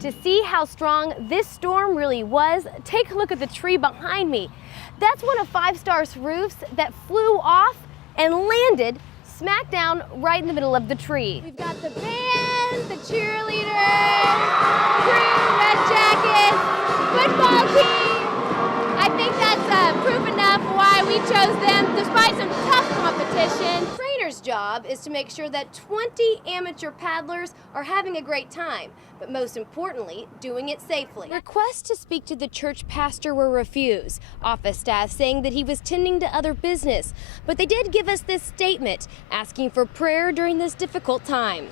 To see how strong this storm really was, take a look at the tree behind me. That's one of Five Star's roofs that flew off and landed smack down right in the middle of the tree. We've got the band, the cheerleaders, crew, red jackets, football team. I think that's proof enough why we chose them despite some tough competition. The trainer's job is to make sure that 20 amateur paddlers are having a great time, but most importantly, doing it safely. Requests to speak to the church pastor were refused. Office staff saying that he was tending to other business, but they did give us this statement asking for prayer during this difficult time.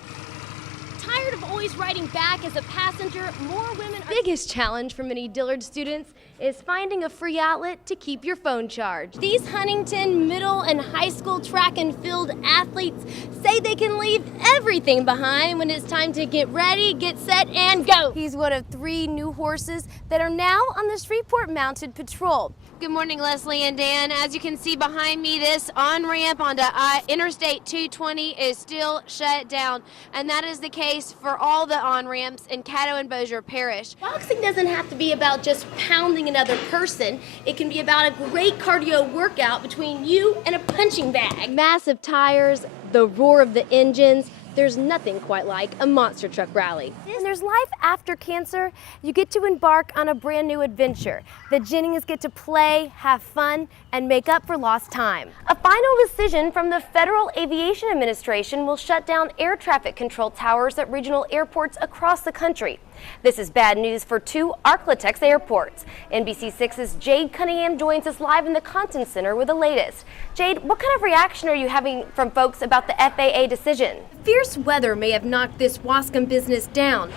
Tired of always riding back as a passenger, more women are... Biggest challenge for many Dillard students is finding a free outlet to keep your phone charged. These Huntington middle and high school track and field athletes say they can leave everything behind when it's time to get ready, get set, and go. He's one of 3 new horses that are now on the Shreveport Mounted Patrol. Good morning, Leslie and Dan. As you can see behind me, this on-ramp onto Interstate 220 is still shut down, and that is the case for all the on-ramps in Caddo and Bossier Parish. Boxing doesn't have to be about just pounding another person. It can be about a great cardio workout between you and a punching bag. Massive tires, the roar of the engines. There's nothing quite like a monster truck rally. When there's life after cancer, you get to embark on a brand new adventure. The Jennings get to play, have fun, and make up for lost time. A final decision from the Federal Aviation Administration will shut down air traffic control towers at regional airports across the country. This is bad news for 2 Arklatex airports. NBC6's Jade Cunningham joins us live in the Conton Center with the latest. Jade, what kind of reaction are you having from folks about the FAA decision? Fierce weather may have knocked this Wascom business down,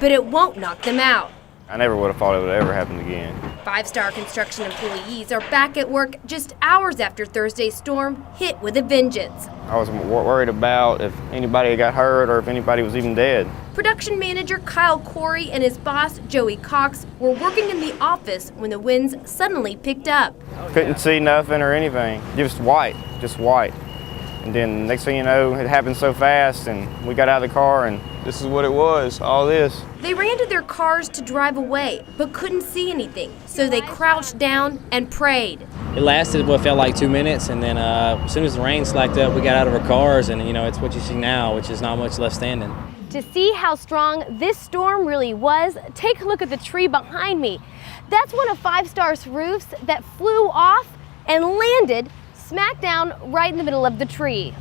but it won't knock them out. I never would have thought it would ever happen again. Five Star construction employees are back at work just hours after Thursday's storm hit with a vengeance. I was worried about if anybody got hurt or if anybody was even dead. Production manager Kyle Corey and his boss Joey Cox were working in the office when the winds suddenly picked up. Couldn't see nothing or anything, just white. And then next thing you know, it happened so fast and we got out of the car and this is what it was, all this. They ran to their cars to drive away, but couldn't see anything, so they crouched down and prayed. It lasted what felt like 2 minutes, and then as soon as the rain slacked up, we got out of our cars, and it's what you see now, which is not much left standing. To see how strong this storm really was, take a look at the tree behind me. That's one of Five Star's roofs that flew off and landed smack down right in the middle of the tree.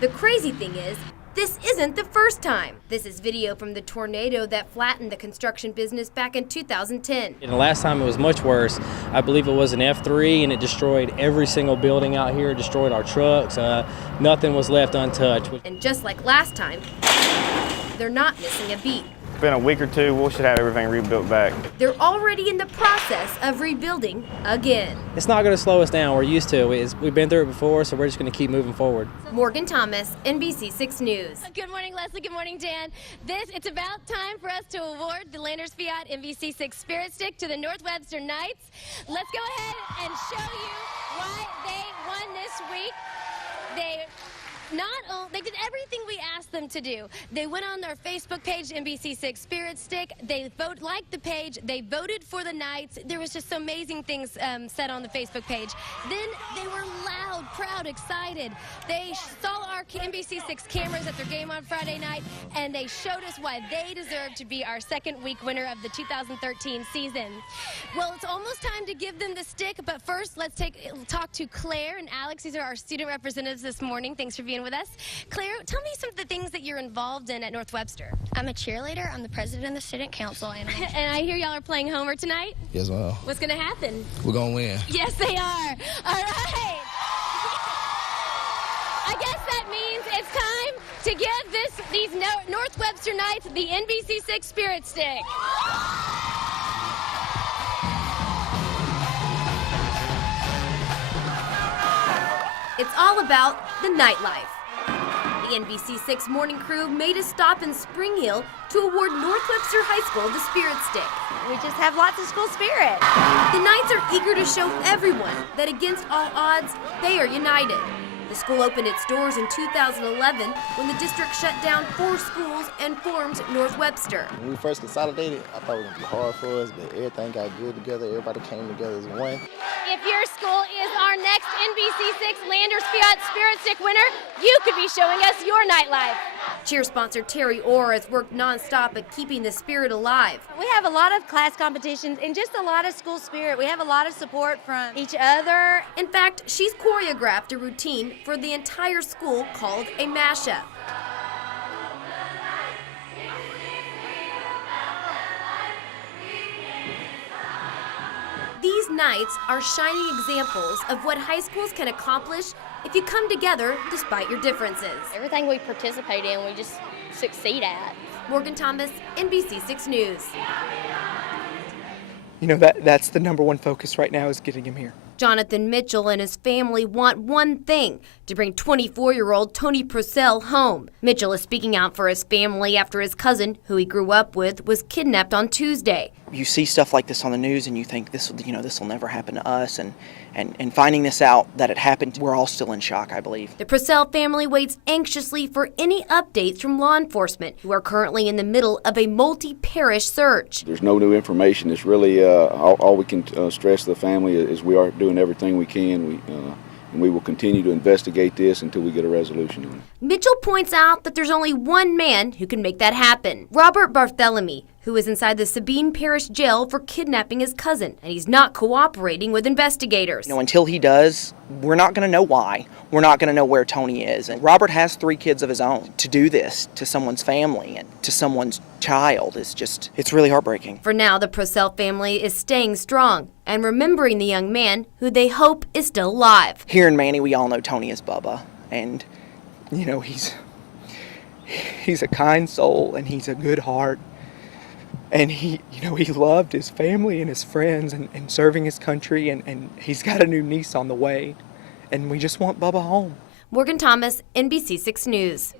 The crazy thing is, this isn't the first time. This is video from the tornado that flattened the construction business back in 2010. And the last time it was much worse. I believe it was an F3 and it destroyed every single building out here, destroyed our trucks. Nothing was left untouched. And just like last time, they're not missing a beat. It's been a week or 2, we should have everything rebuilt back. They're already in the process of rebuilding again. It's not going to slow us down. We're used to it. We've been through it before, so we're just going to keep moving forward. Morgan Thomas, NBC6 News. Good morning, Leslie. Good morning, Dan. It's about time for us to award the Landers Fiat NBC6 Spirit Stick to the North Webster Knights. Let's go ahead and show you why they won this week. They did everything we asked them to do. They went on their Facebook page, NBC6 Spirit Stick. They liked the page. They voted for the Knights. There was just some amazing things said on the Facebook page. Then they were loud, proud, excited. They saw our NBC6 cameras at their game on Friday night, and they showed us why they deserve to be our second week winner of the 2013 season. Well, it's almost time to give them the stick, but first let's talk to Claire and Alex. These are our student representatives this morning. Thanks for being with us. Claire, tell me some of the things that you're involved in at North Webster. I'm a cheerleader. I'm the president of the student council. And I hear y'all are playing Homer tonight? Yes, ma'am. What's going to happen? We're going to win. Yes, they are. All right. I guess that means it's time to give these North Webster Knights the NBC6 Spirit Stick. It's all about the nightlife. The NBC6 morning crew made a stop in Spring Hill to award North Webster High School the Spirit Stick. we just have lots of school spirit. The Knights are eager to show everyone that against all odds, they are united. The school opened its doors in 2011 when the district shut down 4 schools and formed North Webster. When we first consolidated, I thought it was going to be hard for us, but everything got good together. Everybody came together as one. If your school is our next NBC6 Landers Fiat Spirit Stick winner, you could be showing us your nightlife. Cheer sponsor Terry Orr has worked nonstop at keeping the spirit alive. We have a lot of class competitions and just a lot of school spirit. We have a lot of support from each other. In fact, she's choreographed a routine for the entire school called a mashup. These nights are shining examples of what high schools can accomplish if you come together despite your differences. Everything we participate in, we just succeed at. Morgan Thomas, NBC6 News. You know, that's the number one focus right now is getting him here. Jonathan Mitchell and his family want one thing, to bring 24-year-old Tony Purcell home. Mitchell is speaking out for his family after his cousin, who he grew up with, was kidnapped on Tuesday. You see stuff like this on the news and you think this will never happen to us, and finding this out that it happened, we're all still in shock, I believe. The Purcell family waits anxiously for any updates from law enforcement, who are currently in the middle of a multi-parish search. There's no new information. It's really all we can stress to the family is we are doing everything we can. And we will continue to investigate this until we get a resolution on it. Mitchell points out that there's only one man who can make that happen, Robert Barthélemy, who is inside the Sabine Parish Jail for kidnapping his cousin, and he's not cooperating with investigators. Until he does, we're not going to know why. We're not going to know where Tony is. And Robert has 3 kids of his own. To do this to someone's family and to someone's child it's really heartbreaking. For now, the Purcell family is staying strong and remembering the young man who they hope is still alive. Here in Manny, we all know Tony as Bubba, and he's a kind soul and he's a good heart. And he loved his family and his friends and serving his country, and he's got a new niece on the way. And we just want Bubba home. Morgan Thomas, NBC6 News.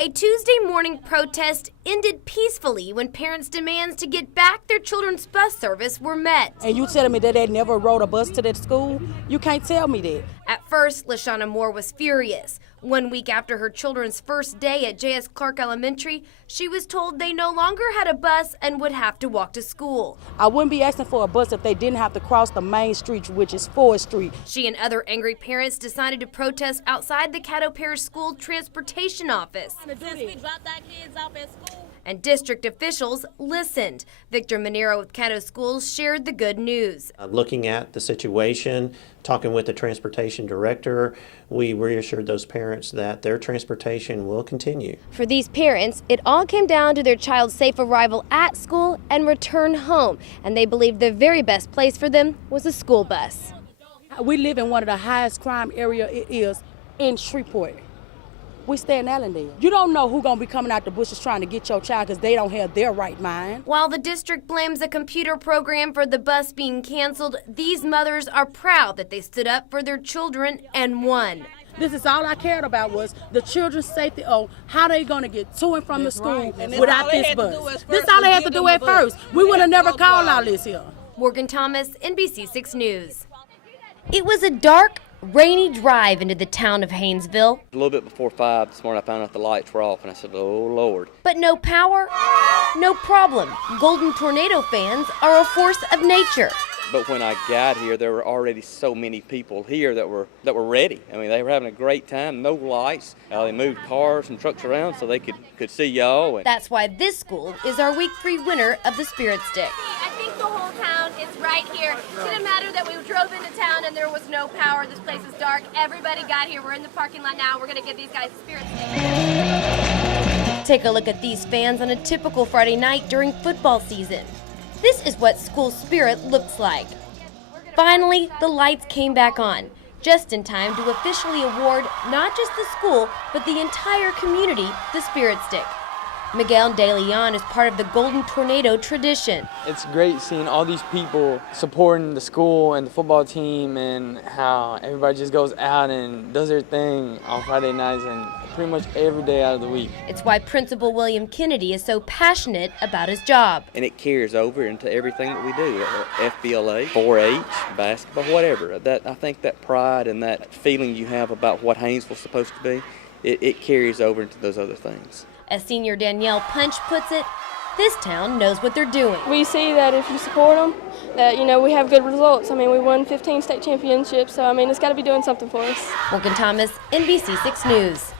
A Tuesday morning protest ended peacefully when parents' demands to get back their children's bus service were met. And you telling me that they never rode a bus to that school? You can't tell me that. At first, LaShawna Moore was furious. 1 week after her children's first day at J.S. Clark Elementary, she was told they no longer had a bus and would have to walk to school. I wouldn't be asking for a bus if they didn't have to cross the main street, which is 4th Street. She and other angry parents decided to protest outside the Caddo Parish School Transportation Office. Since we dropped our kids off at school. And district officials listened. Victor Monero with Caddo Schools shared the good news. Looking at the situation, talking with the transportation director, we reassured those parents that their transportation will continue. For these parents, it all came down to their child's safe arrival at school and return home, and they believed the very best place for them was a school bus. We live in one of the highest crime area it is in Shreveport. We stay in Allendale. You don't know who's going to be coming out the bushes trying to get your child because they don't have their right mind. While the district blames a computer program for the bus being canceled, these mothers are proud that they stood up for their children and won. This is all I cared about was the children's safety on how they going to get to and from the school without this bus. This all they had to do at first. We would have never called all this here. Morgan Thomas, NBC6 News. It was a dark, rainy drive into the town of Haynesville. A little bit before 5 this morning, I found out the lights were off, and I said, oh, Lord. But no power, no problem. Golden Tornado fans are a force of nature. But when I got here, there were already so many people here that were ready. I mean, they were having a great time, no lights. They moved cars and trucks around so they could see y'all. That's why this school is our Week 3 winner of the Spirit Stick. I think the whole town is right here. It didn't matter that we drove into town and there was no power. This place is dark. Everybody got here. We're in the parking lot now. We're going to give these guys a Spirit Stick. Take a look at these fans on a typical Friday night during football season. This is what school spirit looks like. Finally, the lights came back on, just in time to officially award not just the school, but the entire community the Spirit Stick. Miguel De Leon is part of the Golden Tornado tradition. It's great seeing all these people supporting the school and the football team, and how everybody just goes out and does their thing on Friday nights and pretty much every day out of the week. It's why Principal William Kennedy is so passionate about his job. And it carries over into everything that we do, FBLA, 4-H, basketball, whatever. I think that pride and that feeling you have about what Haynesville's supposed to be, it carries over into those other things. As senior Danielle Punch puts it, this town knows what they're doing. We see that if you support them, that, we have good results. I mean, we won 15 state championships, so, it's got to be doing something for us. Morgan Thomas, NBC6 News.